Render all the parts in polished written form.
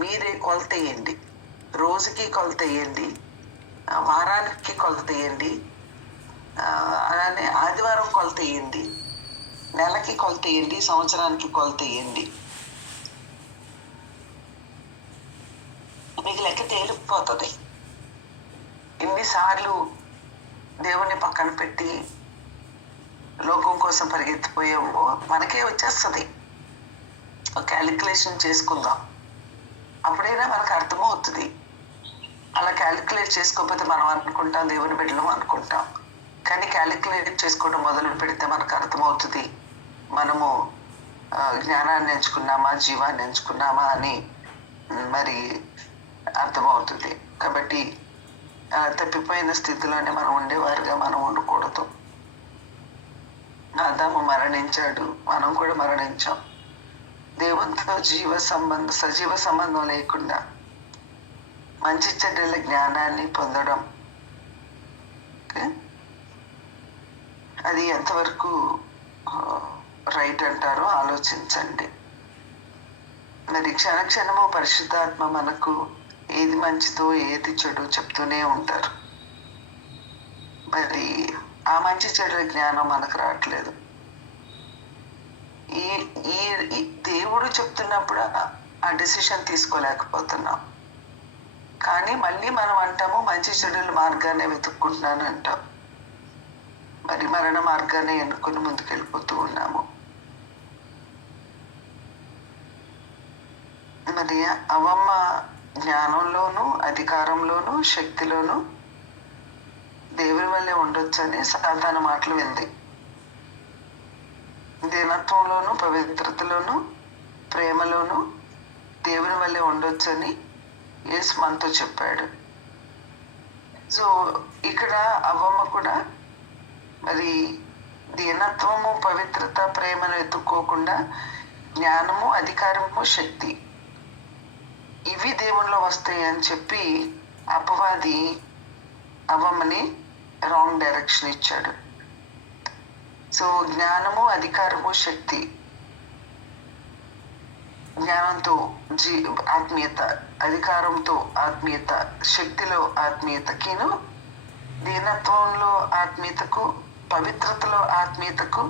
మీరే కొలత వేయండి. రోజుకి కొలత వేయండి, వారానికి కొలత వేయండి, అలానే ఆదివారం కొలత వేయండి, నెలకి కొలత వేయండి, సంవత్సరానికి కొలత వేయండి. మీకు లెక్క తేలిపోతుంది. ఎన్నిసార్లు దేవుణ్ణి పక్కన పెట్టి లోకం కోసం పరిగెత్తిపోయావో మనకే వచ్చేస్తుంది. క్యాలిక్యులేషన్ చేసుకుందాం, అప్పుడైనా మనకు అర్థమవుతుంది. అలా క్యాలిక్యులేట్ చేసుకోకపోతే మనం అనుకుంటాం దేవుని బిడ్డలం అనుకుంటాం, కానీ క్యాలిక్యులేట్ చేసుకోవడం మొదలు పెడితే మనకు అర్థమవుతుంది మనము జ్ఞానాన్ని ఎంచుకున్నామా జీవాన్ని ఎంచుకున్నామా అని మరి అర్థమవుతుంది. కాబట్టి తప్పిపోయిన స్థితిలోనే మనం ఉండేవారుగా మనం ఉండకూడదు. ఆదాము మరణించాడు, మనం కూడా మరణించాం. దేవునితో సజీవ సంబంధం లేకుండా మంచి చెడ్డల జ్ఞానాన్ని పొందడం అది ఎంతవరకు రైట్ అంటారో ఆలోచించండి. మరి క్షణక్షణము పరిశుద్ధాత్మ మనకు ఏది మంచిదో ఏది చెడు చెప్తూనే ఉంటారు. మరి ఆ మంచి చెడుల జ్ఞానం మనకు రావట్లేదు. ఈ దేవుడు చెప్తున్నప్పుడు ఆ డెసిషన్ తీసుకోలేకపోతున్నాం. కానీ మళ్ళీ మనం అంటాము మంచి చెడుల మార్గాన్ని వెతుక్కుంటున్నాను అంటాం. మరి మరణ మార్గాన్ని ఎన్నుకుని ముందుకెళ్ళిపోతూ ఉన్నాము. మరి అవమ్మ జ్ఞానంలోనూ అధికారంలోనూ శక్తిలోనూ దేవుని వల్లే ఉండొచ్చని సాతాను మాటలు వింది. దీనత్వంలోనూ పవిత్రతలోనూ ప్రేమలోనూ దేవుని వల్లే ఉండొచ్చని యేసు మనతో చెప్పాడు. సో ఇక్కడ అవ్వమ్మ కూడా మరి దీనత్వము పవిత్రత ప్రేమను ఎత్తుక్కోకుండా జ్ఞానము అధికారము శక్తి ఇవి దేవునిలో వస్తాయి అని చెప్పి అపవాది అవ్వమ్మని రాంగ్ డైరెక్షన్ ఇచ్చాడు. సో జ్ఞానము అధికారము శక్తి, జ్ఞానంతో ఆత్మీయత, అధికారంతో ఆత్మీయత, శక్తిలో ఆత్మీయతకిను దీనత్వంలో ఆత్మీయతకు, పవిత్రతలో ఆత్మీయతకు,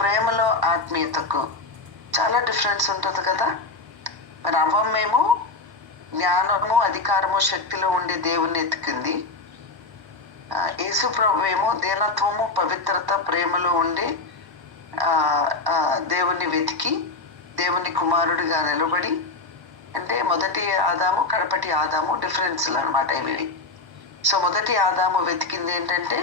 ప్రేమలో ఆత్మీయతకు చాలా డిఫరెన్స్ ఉంటుంది కదా. మరి అవ్వమ్మేమో జ్ఞానము అధికారము శక్తిలో ఉండే దేవుణ్ణి ఎతికింది. యేసు ప్రభు ఏమో దీనత్వము పవిత్రత ప్రేమలో ఉండి దేవుణ్ణి వెతికి దేవుని కుమారుడిగా నిలబడి, అంటే మొదటి ఆదాము కడపటి ఆదాము డిఫరెన్స్లు అనమాట ఇవి. సో మొదటి ఆదాము వెతికింది ఏంటంటే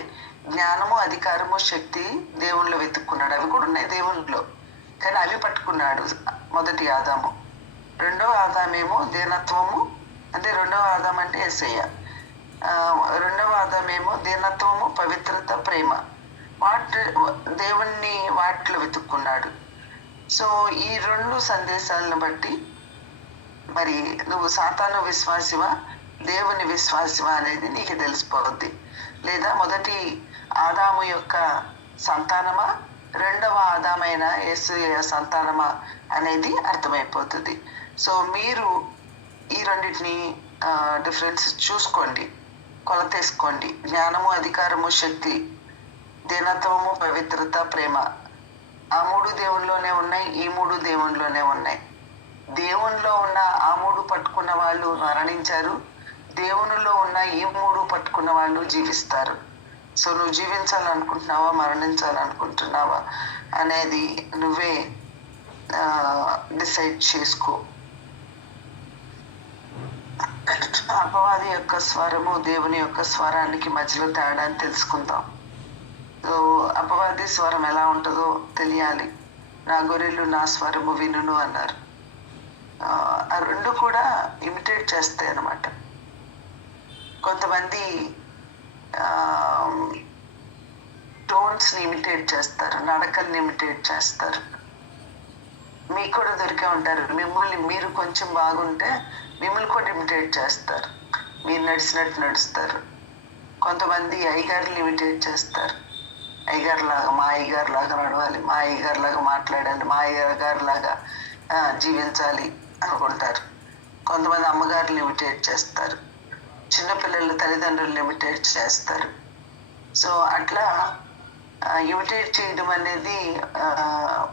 జ్ఞానము అధికారము శక్తి దేవుణ్ణిలో వెతుక్కున్నాడు. అవి కూడా ఉన్నాయి దేవునిలో, కానీ అవి పట్టుకున్నాడు మొదటి ఆదాము. రెండవ ఆదామేమో దీనత్వము, అంటే రెండవ ఆదాం అంటే యేసయ్య. రెండవ ఆదామేమో దీనత్వము పవిత్రత ప్రేమ దేవుణ్ణి వాటిలో వెతుక్కున్నాడు. సో ఈ రెండు సందేశాలను బట్టి మరి నువ్వు సాతాను విశ్వాసివా దేవుని విశ్వాసివా అనేది నీకు తెలిసిపోద్ది. లేదా మొదటి ఆదాము యొక్క సంతానమా రెండవ ఆదామైన యేసు సంతానమా అనేది అర్థమైపోతుంది. సో మీరు ఈ రెండింటిని డిఫరెన్స్ చూసుకోండి, కొలతేసుకోండి. జ్ఞానము అధికారము శక్తి, దీనత్వము పవిత్రత ప్రేమ, ఆ మూడు దేవునిలోనే ఉన్నాయి, ఈ మూడు దేవునిలోనే ఉన్నాయి. దేవునిలో ఉన్న ఆ మూడు పట్టుకున్న వాళ్ళు మరణించారు, దేవునిలో ఉన్న ఈ మూడు పట్టుకున్న వాళ్ళు జీవిస్తారు. సో నువ్వు జీవించాలనుకుంటున్నావా మరణించాలనుకుంటున్నావా అనేది నువ్వే డిసైడ్ చేసుకో. అపవాది యొక్క స్వరము దేవుని యొక్క స్వరానికి మధ్యలో తేడా అని తెలుసుకుందాం. సో అపవాది స్వరం ఎలా ఉంటుందో తెలియాలి. నా గొర్రెలు నా స్వరము వినును అన్నారు. ఆ రెండు కూడా ఇమిటేట్ చేస్తాయి అన్నమాట. కొంతమంది టోన్స్ని ఇమిటేట్ చేస్తారు, నడకల్ని ఇమిటేట్ చేస్తారు. మీకు కూడా దొరికే ఉంటారు. మీరు కొంచెం బాగుంటే మిమ్మల్ని కూడా ఇమిటేట్ చేస్తారు, మీరు నడిచినట్టు నడుస్తారు. కొంతమంది అయ్యగారులు ఇమిటేట్ చేస్తారు, అయ్యగారు లాగా మా అయ్యగారు లాగా నడవాలి, మా అయ్యగారు లాగా మాట్లాడాలి, మా అయ్యగారు లాగా జీవించాలి అనుకుంటారు. కొంతమంది అమ్మగారులు ఇమిటేట్ చేస్తారు, చిన్నపిల్లలు తల్లిదండ్రులు ఇమిటేట్ చేస్తారు. సో అట్లా ఇమిటేట్ చేయడం అనేది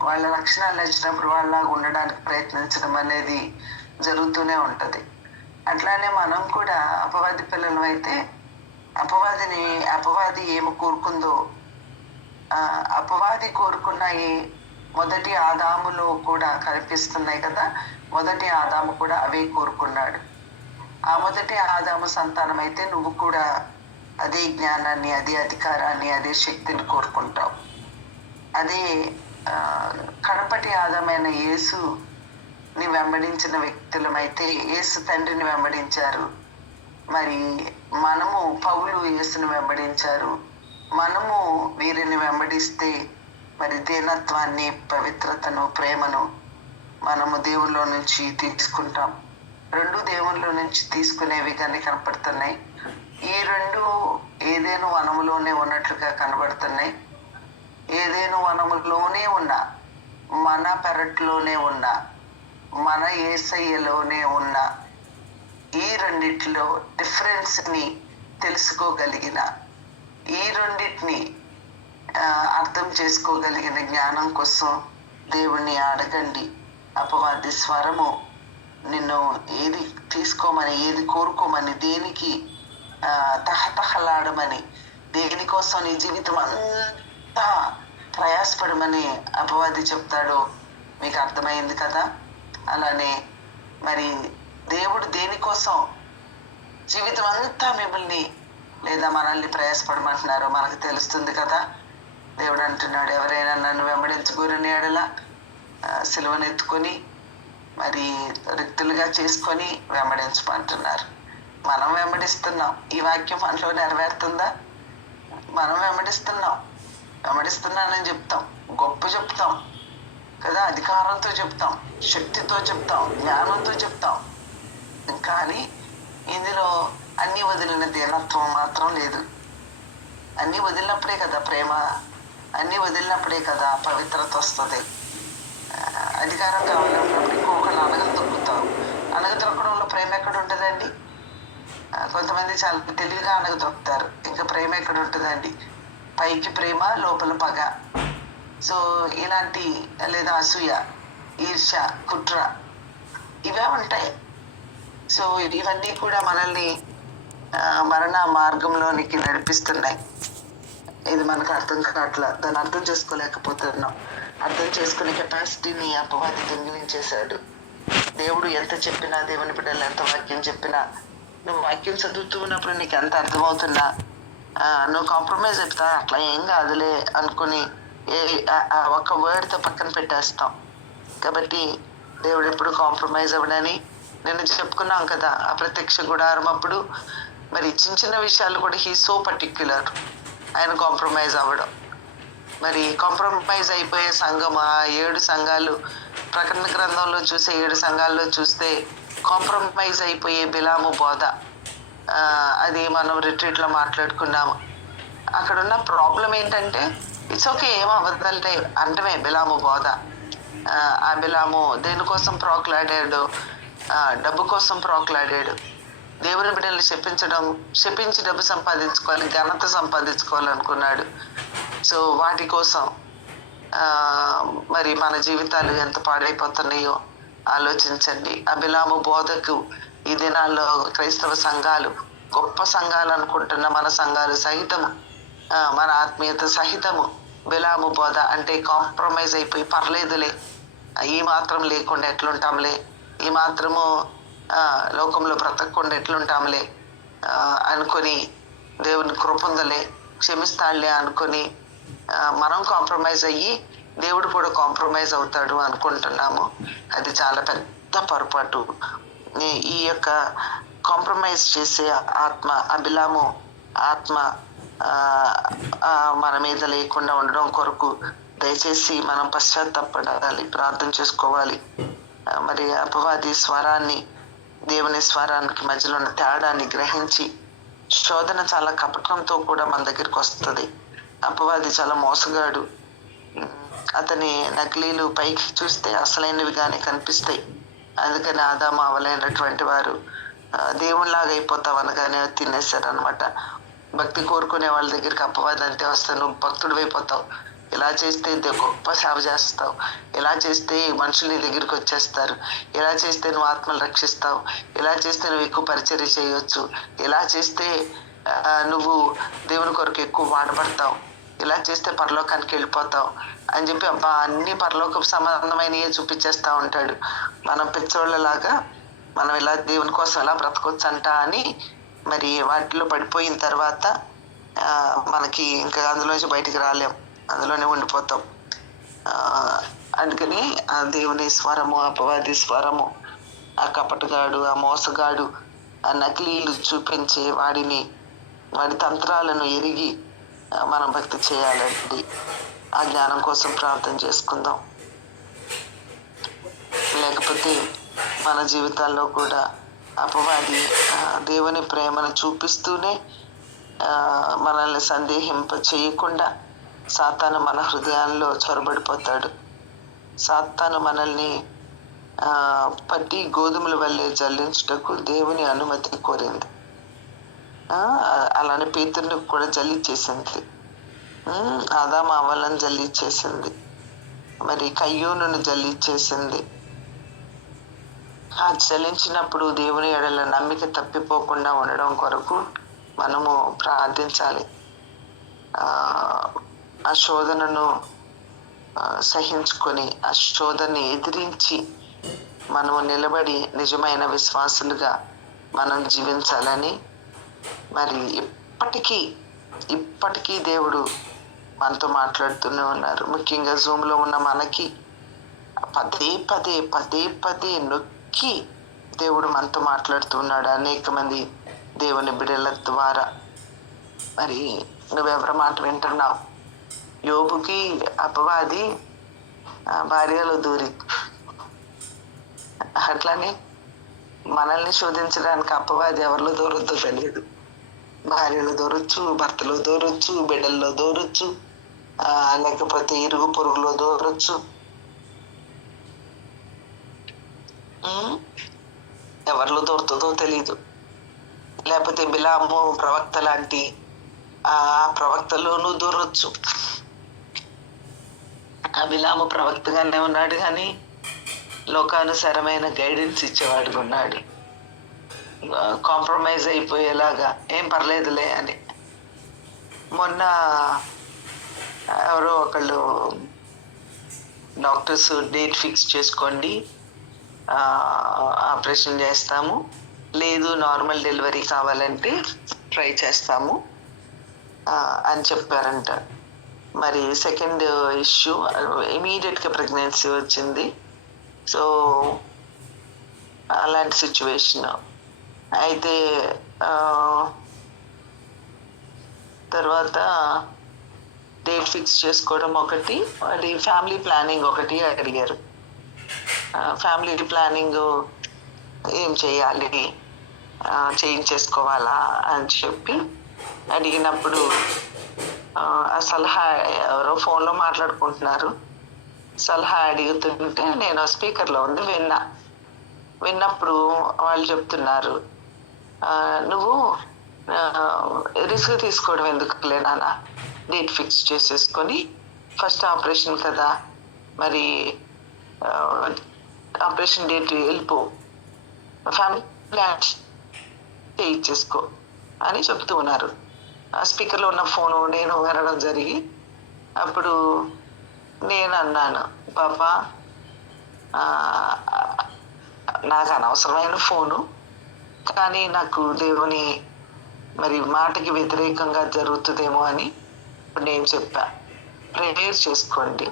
వాళ్ళ లక్షణాలు నచ్చినప్పుడు వాళ్ళలాగా ఉండడానికి ప్రయత్నించడం అనేది జరుగుతూనే ఉంటుంది. అట్లానే మనం కూడా అపవాది పిల్లలు అయితే అపవాది ఏమి కోరుకుందో, అపవాది కోరుకున్న ఈ మొదటి ఆదాములో కూడా కనిపిస్తున్నాయి కదా. మొదటి ఆదాము కూడా అవే కోరుకున్నాడు. ఆ మొదటి ఆదాము సంతానం అయితే నువ్వు కూడా అదే జ్ఞానాన్ని, అదే అధికారాన్ని, అదే శక్తిని కోరుకుంటావు. అదే కడపటి ఆదామైన యేసుని వెంబడించిన వ్యక్తులమైతే యేసు తండ్రిని వెంబడించారు. మరి మనము పౌలు యేసుని వెంబడించారు. మనము వీరిని వెంబడిస్తే మరి దీనత్వాన్ని, పవిత్రతను, ప్రేమను మనము దేవుళ్ళలో నుంచి తీసుకుంటాం. రెండు దేవుళ్ళలో నుంచి తీసుకునేవి కానీ కనపడుతున్నాయి. ఈ రెండు ఏదేను వనములోనే ఉన్నట్లుగా కనబడుతున్నాయి. ఏదేను వనములోనే ఉన్న, మన పెరట్లోనే ఉన్న, మన యేసయ్యలోనే ఉన్న ఈ రెండిట్లో డిఫరెన్స్ని తెలుసుకోగలిగిన, ఈ రెండిటిని అర్థం చేసుకోగలిగిన జ్ఞానం కోసం దేవుణ్ణి అడగండి. అపవాది స్వరము నిన్ను ఏది తీసుకోమని, ఏది కోరుకోమని, దేనికి తహతహలాడమని, దేనికోసం నీ జీవితం అంతా ప్రయాసపడమని అపవాది చెప్తాడో మీకు అర్థమైంది కదా. అలానే మరి దేవుడు దేనికోసం జీవితం అంతా మిమ్మల్ని లేదా మనల్ని ప్రయాసపడమంటున్నారో మనకు తెలుస్తుంది కదా. దేవుడు అంటున్నాడు, ఎవరైనా నన్ను వెంబడించగోరని ఎడల సిలువను ఎత్తుకొని మరి రిక్తులుగా చేసుకొని వెంబడించమంటున్నారు. మనం వెంబడిస్తున్నాం. ఈ వాక్యం మనలో నెరవేరుతుందా? మనం వెంబడిస్తున్నానని చెప్తాం, గొప్ప చెప్తాం కదా, అధికారంతో చెప్తాం, శక్తితో చెప్తాం, జ్ఞానంతో చెప్తాం. కానీ ఇందులో అన్ని వదిలిన దీనత్వం మాత్రం లేదు. అన్నీ వదిలినప్పుడే కదా ప్రేమ, అన్నీ వదిలినప్పుడే కదా పవిత్రత వస్తుంది. అధికారం కావాలన్నప్పుడు ఇంకొకళ్ళు అనగదొక్కుతాం. అనగదొక్కడంలో ప్రేమ ఎక్కడ ఉంటుందండి? కొంతమంది చాలా తెలివిగా అనగదొక్కుతారు. ఇంకా ప్రేమ ఎక్కడ ఉంటుందండి? పైకి ప్రేమ, లోపల పగ. సో ఇలాంటి, లేదా అసూయ, ఈర్ష, కుట్ర, ఇవే ఉంటాయి. సో ఇవన్నీ కూడా మనల్ని మరణ మార్గంలోనికి నడిపిస్తున్నాయి. ఇది మనకు అర్థం కావట్లా, దాన్ని అర్థం చేసుకోలేకపోతున్నాం. అర్థం చేసుకునే కెపాసిటీని అపవాది దొంగిలించేశాడు. దేవుడు ఎంత చెప్పినా, దేవుని బిడ్డలు ఎంత వాక్యం చెప్పినా, నువ్వు వాక్యం చదువుతూ ఉన్నప్పుడు నీకు ఎంత అర్థమవుతున్నా నువ్వు కాంప్రమైజ్ అవుతా, అట్లా ఏం కాదులే అనుకుని ఒక వర్డ్తో పక్కన పెట్టేస్తాం. కాబట్టి దేవుడు ఎప్పుడు కాంప్రమైజ్ అవ్వడని నేను చెప్పుకున్నాం కదా. ఆ ప్రత్యక్ష గుడారం అప్పుడు మరి చిన్న చిన్న విషయాలు కూడా హీ సో పర్టిక్యులర్, ఆయన కాంప్రమైజ్ అవ్వడం. మరి కాంప్రమైజ్ అయిపోయే సంఘం, ఆ 7 సంఘాలు ప్రకటన గ్రంథంలో చూసే 7 సంఘాల్లో చూస్తే కాంప్రమైజ్ అయిపోయే బిలాము బోధ, అది మనం రిట్రీట్లో మాట్లాడుకున్నాము. అక్కడ ఉన్న ప్రాబ్లం ఏంటంటే ఇట్స్ ఓకే, ఏమో అబద్ధాలంటే అంటమే బిలాము బోధ. ఆ బిలాము దేనికోసం ప్రోక్లాడాడు? డబ్బు కోసం ప్రోక్లాడాడు. దేవుని బిడ్డల్ని శపించి డబ్బు సంపాదించుకోవాలి, ఘనత సంపాదించుకోవాలనుకున్నాడు. సో వాటి కోసం మరి మన జీవితాలు ఎంత పాడైపోతున్నాయో ఆలోచించండి. అభిలాము బోధకు ఈ దినాల్లో క్రైస్తవ సంఘాలు, గొప్ప సంఘాలు అనుకుంటున్న మన సంఘాలు సహితము, మన ఆత్మీయత సహితము బిలాము బోధ అంటే కాంప్రమైజ్ అయిపోయి పర్లేదులే, ఈ మాత్రం లేకుండా ఎట్లుంటాంలే, ఈ మాత్రము లోకంలో బ్రతకకుండా ఎట్లుంటాంలే అనుకొని, దేవుని కృపందలే క్షమిస్తాడులే అనుకొని మనం కాంప్రమైజ్ అయ్యి దేవుడు కూడా కాంప్రమైజ్ అవుతాడు అనుకుంటున్నాము. అది చాలా పెద్ద పొరపాటు. ఈ యొక్క కాంప్రమైజ్ చేసే ఆత్మ, అభిలాము ఆత్మ మన మీద లేకుండా ఉండడం కొరకు దయచేసి మనం పశ్చాత్తాపడాలి, ప్రార్థన చేసుకోవాలి. మరి అపవాది స్వరాన్ని, దేవుని స్వరానికి మధ్యలో ఉన్న తేడాన్ని గ్రహించి, శోధన చాలా కపటంతో కూడా మన దగ్గరికి వస్తుంది. అపవాది చాలా మోసగాడు. అతని నకిలీలు పైకి చూస్తే అసలైనవిగానే కనిపిస్తాయి, అందుకని ఆదాము అవలైనటువంటి వారు దేవునిలాగా అయిపోతావు అనగానే తినేశారు అనమాట. భక్తి కోరుకునే వాళ్ళ దగ్గరికి అపవాది అంతే వస్తావు, నువ్వు భక్తుడు అయిపోతావు, ఇలా చేస్తే గొప్ప సేవ చేస్తావు, ఇలా చేస్తే మనుషులు నీ దగ్గరికి వచ్చేస్తారు, ఇలా చేస్తే నువ్వు ఆత్మలు రక్షిస్తావు, ఇలా చేస్తే నువ్వు ఎక్కువ పరిచర్య చేయొచ్చు, ఇలా చేస్తే నువ్వు దేవుని కొరకు ఎక్కువ వాడబడతావు, ఇలా చేస్తే పరలోకానికి వెళ్ళిపోతావు అని చెప్పి అబ్బా అన్ని పరలోకపు సంబంధమైనవే చూపించేస్తా ఉంటాడు. మనం పిచ్చోళ్ళలాగా మనం ఇలా దేవుని కోసం ఎలా బ్రతకొచ్చు అంట అని మరి వాటిలో పడిపోయిన తర్వాత మనకి ఇంకా అందులోంచి బయటికి రాలేం, అందులోనే ఉండిపోతాం. అందుకని ఆ దేవుని స్వరము, అపవాది స్వరము, ఆ కపటగాడు, ఆ మోసగాడు, ఆ నకిలీలు చూపించే వాడి తంత్రాలను ఎరిగి మనం భక్తి చేయాలండి. ఆ జ్ఞానం కోసం ప్రార్థన చేసుకుందాం. లేకపోతే మన జీవితాల్లో కూడా అపవాది దేవుని ప్రేమను చూపిస్తూనే మనల్ని సందేహింప చేయకుండా సాతాను మన హృదయాల్లో చొరబడిపోతాడు. సాతాను మనల్ని పట్టి గోధుమల వల్లే జల్లించుటకు దేవుని అనుమతి కోరింది. అలానే పేతురుని కూడా జల్లిచ్చేసింది, ఆదాము అవ్వలను జల్లిచ్చేసింది, మరి కయ్యూనును జల్లిచ్చేసింది. ఆ జలించినప్పుడు దేవుని ఎడల నమ్మిక తప్పిపోకుండా ఉండడం కొరకు మనము ప్రార్థించాలి. ఆ శోధనను సహించుకొని ఆ శోధనని ఎదిరించి మనము నిలబడి నిజమైన విశ్వాసులుగా మనం జీవించాలని మరి ఇప్పటికీ దేవుడు మనతో మాట్లాడుతూనే ఉన్నారు. ముఖ్యంగా జూమ్లో ఉన్న మనకి పదే పదే నొక్కి దేవుడు మనతో మాట్లాడుతున్నాడు అనేక మంది దేవుని బిడ్డల ద్వారా. మరి నువ్వెవరి మాట వింటున్నావు? యోబుకి అపవాది భార్యలో దూరి, అట్లానే మనల్ని శోధించడానికి అపవాది ఎవరిలో దూరొద్దో తెలియదు. భార్యలో దూరొచ్చు, భర్తలో దూరొచ్చు, బిడ్డల్లో దూరొచ్చు, లేకపోతే ఇరుగు పొరుగులో దూరొచ్చు. ఎవరిలో దూరుతుందో తెలీదు. లేకపోతే బిలాము ప్రవక్త లాంటి ఆ ప్రవక్తలోనూ దూరొచ్చు. ఆ బిలాము ప్రవక్తగానే ఉన్నాడు కానీ లోకానుసారమైన గైడెన్స్ ఇచ్చేవాడుగా ఉన్నాడు. కాంప్రమైజ్ అయిపోయేలాగా ఏం పర్లేదులే అని. మొన్న ఎవరో ఒకళ్ళు డాక్టర్స్ డేట్ ఫిక్స్ చేసుకోండి, ఆపరేషన్ చేస్తాము, లేదు నార్మల్ డెలివరీ కావాలంటే ట్రై చేస్తాము అని చెప్పారంట. మరి సెకండ్ ఇష్యూ ఇమీడియట్గా ప్రెగ్నెన్సీ వచ్చింది. సో అలాంటి సిచ్యువేషన్ అయితే తర్వాత డేట్ ఫిక్స్ చేసుకోవడం ఒకటి, అది ఫ్యామిలీ ప్లానింగ్ ఒకటి అడిగారు. ఫ్యామిలీ ప్లానింగ్ ఏం చేయాలి, చేయించేసుకోవాలా అని చెప్పి అడిగినప్పుడు ఆ సలహా ఎవరో ఫోన్లో మాట్లాడుకుంటున్నారు. సలహా అడుగుతుంటే నేను స్పీకర్లో ఉంది విన్నప్పుడు వాళ్ళు చెప్తున్నారు, నువ్వు రిస్క్ తీసుకోవడం ఎందుకులే నాన్న, డేట్ ఫిక్స్ చేసేసుకొని ఫస్ట్ ఆపరేషన్ కదా, మరి ఆపరేషన్ డేట్ వెళ్ళిపో, ఫ్యామిలీ ప్లాన్ చేయించేసుకో అని చెప్తూ ఉన్నారు. ఆ స్పీకర్లో ఉన్న ఫోను నేను వినడం జరిగి అప్పుడు నేను అన్నాను, పాపా నాకు అనవసరమైన ఫోను, కానీ నాకు దేవుని మరి మాటకి వ్యతిరేకంగా జరుగుతుందేమో అని నేను చెప్పా, ప్రేయర్ చేసుకోండి,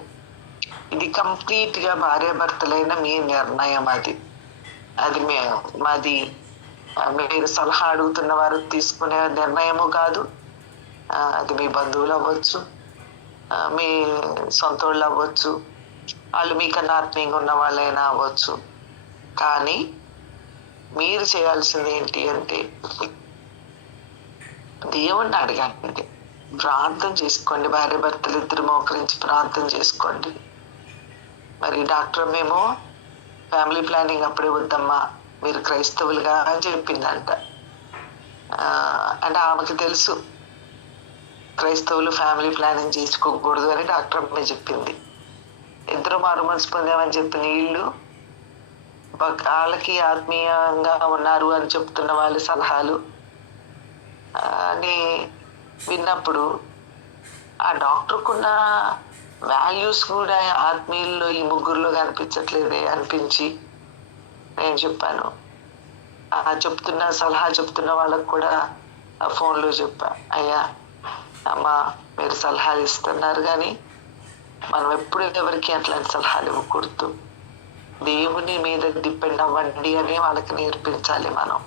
ఇది కంప్లీట్గా భార్యాభర్తలైన మీ నిర్ణయం, అది మాది మీరు సలహా అడుగుతున్న వారు తీసుకునే నిర్ణయము కాదు. అది మీ బంధువులు అవ్వచ్చు, మీ సొంత వాళ్ళు అవ్వచ్చు, వాళ్ళు మీకన్నా ఆత్మీయంగా ఉన్న వాళ్ళైనా అవ్వచ్చు. కానీ మీరు చేయాల్సింది ఏంటి అంటే దేవుణ్ణి అడగండి, ప్రార్థన చేసుకోండి, భార్య భర్తలు ఇద్దరు మోకరించి ప్రార్థన చేసుకోండి. మరి డాక్టర్ మేము ఫ్యామిలీ ప్లానింగ్ అప్పుడే వద్దమ్మా, మీరు క్రైస్తవులుగా అని చెప్పిందంట. అంటే ఆమెకు తెలుసు క్రైస్తవులు ఫ్యామిలీ ప్లానింగ్ చేసుకోకూడదు అని డాక్టర్ అమ్మే చెప్పింది. ఇద్దరు మారుమనసు పొందామని చెప్పిన వీళ్ళు వాళ్ళకి ఆత్మీయంగా ఉన్నారు అని చెప్తున్న వాళ్ళ సలహాలు అని విన్నప్పుడు ఆ డాక్టర్కున్న వాల్యూస్ కూడా ఆత్మీయుల్లో ఈ ముగ్గురులో కనిపించట్లేదే అనిపించి నేను చెప్పాను. సలహా చెప్తున్న వాళ్ళకు కూడా ఫోన్లో చెప్పా, అయ్యా అమ్మా మీరు సలహాలు ఇస్తున్నారు కానీ మనం ఎప్పుడు ఎవరికి అట్లాంటి సలహాలు ఇవ్వకూడదు. దేవుని మీద డిపెండ్ అవ్వండి అని వాళ్ళకి నేర్పించాలి. మనం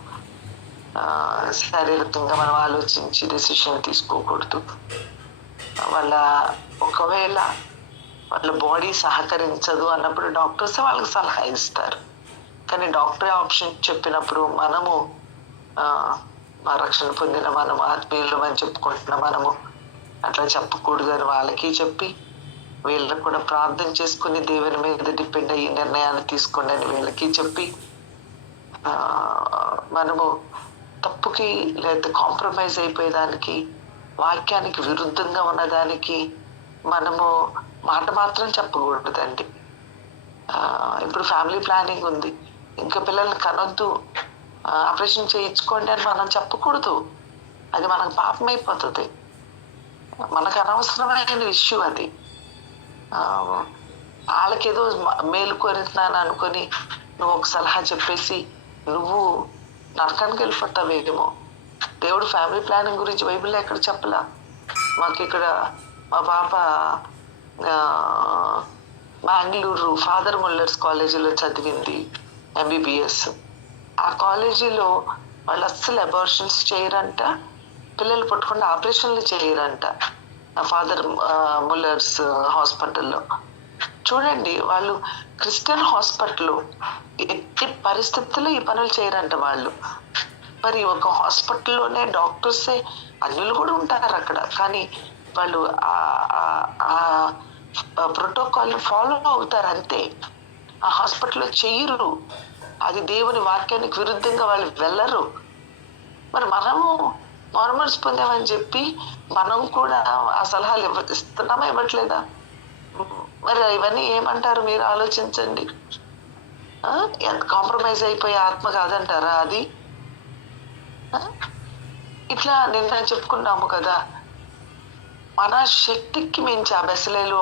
శారీరకంగా మనం ఆలోచించి డెసిషన్ తీసుకోకూడదు. ఒకవేళ వాళ్ళ బాడీ సహకరించదు అన్నప్పుడు డాక్టర్స్ వాళ్ళకి సలహా ఇస్తారు. కానీ డాక్టర్ ఆప్షన్ చెప్పినప్పుడు మనము మా రక్షణ పొందిన మనము ఆత్మీయులు అని చెప్పుకుంటున్న మనము అట్లా చెప్పకూడదు అని వాళ్ళకి చెప్పి, వీళ్ళకు కూడా ప్రార్థన చేసుకుని దేవుని మీద డిపెండ్ అయ్యి నిర్ణయాలు తీసుకోండి అని వీళ్ళకి చెప్పి, మనము తప్పుకి లేదా కాంప్రమైజ్ అయిపోయేదానికి, వాక్యానికి విరుద్ధంగా ఉన్నదానికి మనము మాట మాత్రం చెప్పకూడదండి. ఇప్పుడు ఫ్యామిలీ ప్లానింగ్ ఉంది, ఇంకా పిల్లల్ని కనొద్దు, ఆపరేషన్ చేయించుకోండి అని మనం చెప్పకూడదు. అది మనకు పాపం అయిపోతుంది, మనకు అనవసరమైన ఇష్యూ అది. వాళ్ళకేదో మేలు కోరుతున్నాను అనుకొని నువ్వు ఒక సలహా చెప్పేసి నువ్వు నరకానికి వెళ్ళిపోతావేమో. దేవుడు ఫ్యామిలీ ప్లానింగ్ గురించి బైబిల్లో ఎక్కడ చెప్పలా. మాకు ఇక్కడ మా పాప బెంగళూరు ఫాదర్ ముల్లర్స్ కాలేజీలో చదివింది MBBS. ఆ కాలేజీలో వాళ్ళు అస్సలు అబార్షన్స్ చేయరంట, పిల్లలు పుట్టకుండా ఆపరేషన్లు చేయరంట. ఫాదర్ ముల్లర్స్ హాస్పిటల్లో చూడండి, వాళ్ళు క్రిస్టియన్ హాస్పిటల్, ఎట్టి పరిస్థితుల్లో ఈ పనులు చేయరంట వాళ్ళు. మరి ఒక హాస్పిటల్లోనే డాక్టర్సే అన్యులు కూడా ఉంటారు అక్కడ, కానీ వాళ్ళు ఆ ప్రోటోకాల్ని ఫాలో అవుతారు అంతే. ఆ హాస్పిటల్లో చెయ్యరు, అది దేవుని వాక్యానికి విరుద్ధంగా వాళ్ళు వెళ్ళరు. మరి మనము మారుమనసు పొందామని చెప్పి మనం కూడా ఆ సలహాలు ఇస్తున్నామా, ఇవ్వట్లేదా? మరి ఇవన్నీ ఏమంటారు మీరు ఆలోచించండి. ఎంత కాంప్రమైజ్ అయిపోయే ఆత్మ కాదంటారా అది? ఇట్లా నిన్న చెప్పుకున్నాము కదా, మన శక్తికి మించి ఆ బెసలేలు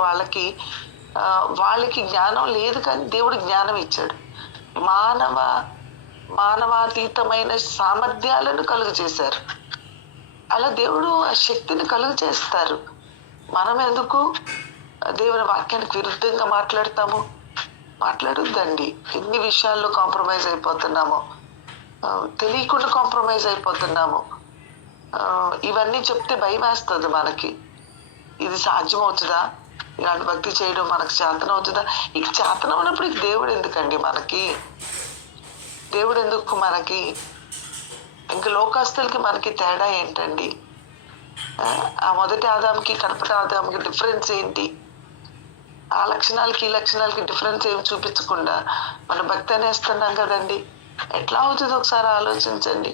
వాళ్ళకి జ్ఞానం లేదు, కానీ దేవుడు జ్ఞానం ఇచ్చాడు. మానవాతీతమైన సామర్థ్యాలను కలుగు చేశారు. అలా దేవుడు ఆ శక్తిని కలుగు చేస్తారు. మనం ఎందుకు దేవుని వాక్యానికి విరుద్ధంగా మాట్లాడతాము? మాట్లాడొద్దండి. ఎన్ని విషయాల్లో కాంప్రమైజ్ అయిపోతున్నామో, తెలియకుండా కాంప్రమైజ్ అయిపోతున్నాము. ఇవన్నీ చెప్తే భయం వేస్తుంది మనకి. ఇది సాధ్యమవుతుందా? ఇలాంటి భక్తి చేయడం మనకు చేతనవుతుందా? ఇక చేతనవునప్పుడు ఇక దేవుడు ఎందుకండి మనకి? దేవుడు ఎందుకు మనకి? ఇంక లోకస్తులకి మనకి తేడా ఏంటండి? ఆ మొదటి ఆదాంకి కడపటి ఆదాంకి డిఫరెన్స్ ఏంటి? ఆ లక్షణాలకి ఈ లక్షణాలకి డిఫరెన్స్ ఏమి చూపించకుండా మన భక్తి అనేస్తున్నాం కదండి. ఎట్లా అవుతుంది ఒకసారి ఆలోచించండి.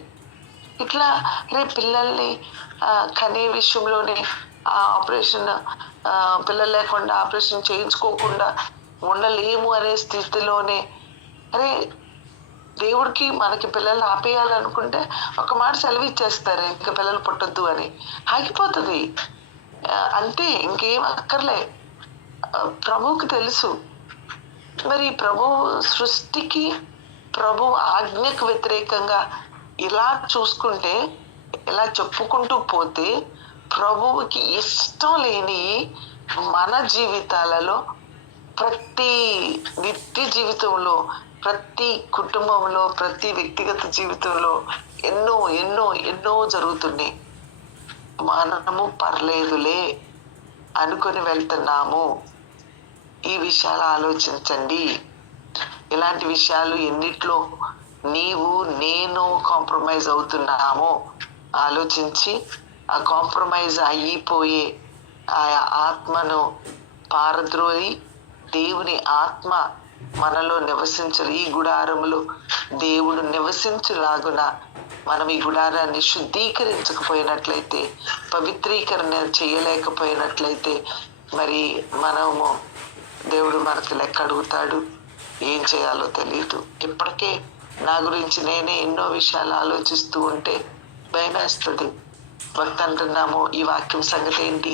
ఇట్లా రేపు పిల్లల్ని కనే విషయంలోనే ఆపరేషన్, పిల్లలు లేకుండా ఆపరేషన్ చేయించుకోకుండా ఉండలేము అనే స్థితిలోనే, దేవుడికి మనకి పిల్లల్ని ఆపేయాలనుకుంటే ఒక మాట సెలవు ఇచ్చేస్తారు, ఇంకా పిల్లలు పుట్టొద్దు అని, ఆగిపోతుంది అంతే, ఇంకేం అక్కర్లే. ప్రభువుకి తెలుసు. మరి ప్రభు సృష్టికి, ప్రభు ఆజ్ఞకు వ్యతిరేకంగా ఇలా చూసుకుంటే, ఇలా చెప్పుకుంటూ పోతే, ప్రభువుకి ఇష్టం లేని మన జీవితాలలో, ప్రతి నిత్య జీవితంలో, ప్రతి కుటుంబంలో, ప్రతి వ్యక్తిగత జీవితంలో ఎన్నో ఎన్నో ఎన్నో జరుగుతున్నాయి. మనము పర్లేదులే అనుకొని వెళ్తున్నాము. ఈ విషయాలు ఆలోచించండి. ఇలాంటి విషయాలు ఎన్నిట్లో నీవు నేను కాంప్రమైజ్ అవుతున్నామో ఆలోచించి, ఆ కాంప్రమైజ్ అయిపోయే ఆ ఆత్మను పారద్రోలి దేవుని ఆత్మ మనలో నివసించు, ఈ గుడారములో దేవుడు నివసించులాగున మనం ఈ గుడారాన్ని శుద్ధీకరించకపోయినట్లయితే, పవిత్రీకరణ చేయలేకపోయినట్లయితే, మరి మనము దేవుడు మనకి లెక్క అడుగుతాడు. ఏం చేయాలో తెలియదు. ఇప్పటికే నా గురించి నేనే ఎన్నో విషయాలు ఆలోచిస్తూ ఉంటే భయం వేస్తుంది. భక్తి అంటున్నాము, ఈ వాక్యం సంగతి ఏంటి?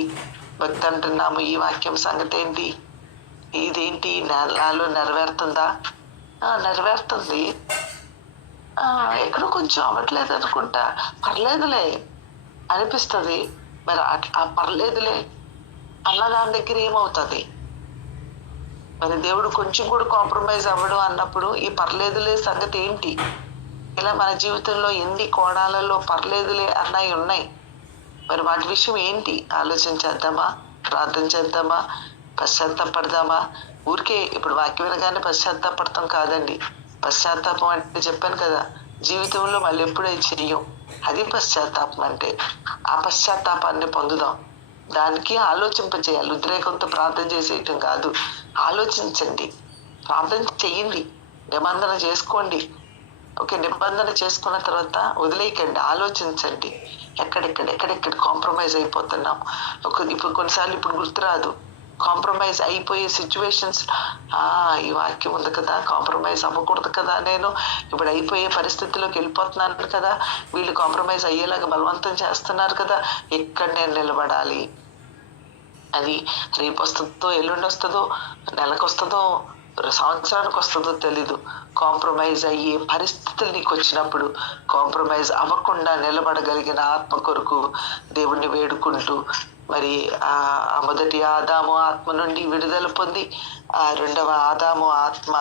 భక్తి అంటున్నాము, ఈ వాక్యం సంగతి ఏంటి? ఇదేంటి నాలో నెరవేరుతుందా? నెరవేరుతుంది. ఎక్కడో కొంచెం అవ్వట్లేదు అనుకుంటా, పర్లేదులే అనిపిస్తుంది. మరి ఆ పర్లేదులే అన్న దాని దగ్గర ఏమవుతుంది? మరి దేవుడు కొంచెం కూడా కాంప్రమైజ్ అవ్వడం అన్నప్పుడు ఈ పర్లేదులే సంగతి ఏంటి? ఇలా మన జీవితంలో ఎన్ని కోణాలలో పర్లేదులే అన్నవి ఉన్నాయి. మరి వాటి విషయం ఏంటి? ఆలోచించేద్దామా? ప్రార్థన చేద్దామా? పశ్చాత్తాపడదామా? ఊరికే ఇప్పుడు వాక్యం వినగానే పశ్చాత్తాపడతాం కాదండి. పశ్చాత్తాపం అంటే చెప్పాను కదా, జీవితంలో మళ్ళీ ఎప్పుడూ చెయ్యం. అది పశ్చాత్తాపం అంటే. ఆ పశ్చాత్తాపాన్ని పొందుదాం. దానికి ఆలోచింపచేయాలి. ఉద్రేకంతో ప్రార్థన చేసేయటం కాదు. ఆలోచించండి, ప్రార్థన చెయ్యండి, నిబంధన చేసుకోండి. ఓకే, నిబంధన చేసుకున్న తర్వాత వదిలేయకండి, ఆలోచించండి. ఎక్కడెక్కడ కాంప్రమైజ్ అయిపోతున్నాం. ఇప్పుడు కొన్నిసార్లు ఇప్పుడు గుర్తురాదు, కాంప్రమైజ్ అయిపోయే సిచ్యువేషన్స్. ఈ వాక్యం ఉంది కదా, కాంప్రమైజ్ అవ్వకూడదు కదా, నేను ఇప్పుడు అయిపోయే పరిస్థితిలోకి వెళ్ళిపోతున్నాను కదా, వీళ్ళు కాంప్రమైజ్ అయ్యేలాగా బలవంతం చేస్తున్నారు కదా, ఎక్కడ నేను నిలబడాలి? అది రేపు వస్తుందో, ఎల్లుండి వస్తుందో, నెలకు వస్తుందో, సంవత్సరానికి వస్తుందో తెలీదు. కాంప్రమైజ్ అయ్యే పరిస్థితులు నీకు వచ్చినప్పుడు కాంప్రమైజ్ అవ్వకుండా నిలబడగలిగిన ఆత్మ కొరకు దేవుణ్ణి వేడుకుంటూ, మరి ఆ మొదటి ఆదాము ఆత్మ నుండి విడుదల పొంది, ఆ రెండవ ఆదాము ఆత్మ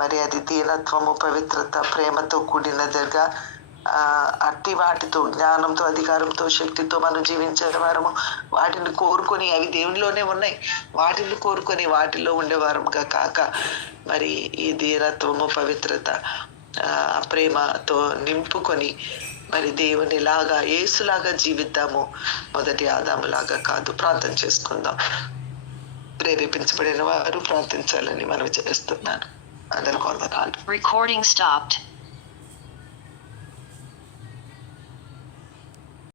మరి అది దీనత్వము, పవిత్రత, ప్రేమతో కూడినదిగా అట్టి వాటితో, జ్ఞానంతో, అధికారంతో, శక్తితో మనం జీవించే వారము. వాటిని కోరుకొని, అవి దేవునిలోనే ఉన్నాయి, వాటిని కోరుకొని వాటిలో ఉండేవారముగా కాక, మరి ఈ దీనత్వము, పవిత్రత, ప్రేమతో నింపుకొని మరి దేవునిలాగా, యేసులాగా జీవిద్దాము. మొదటి ఆదాములాగా కాదు. ప్రార్థన చేసుకుందాం. ప్రేరేపించబడిన వారు ప్రార్థించాలని మనవి చేస్తున్నాను. అందరికీ వందనాలు. Recording stopped.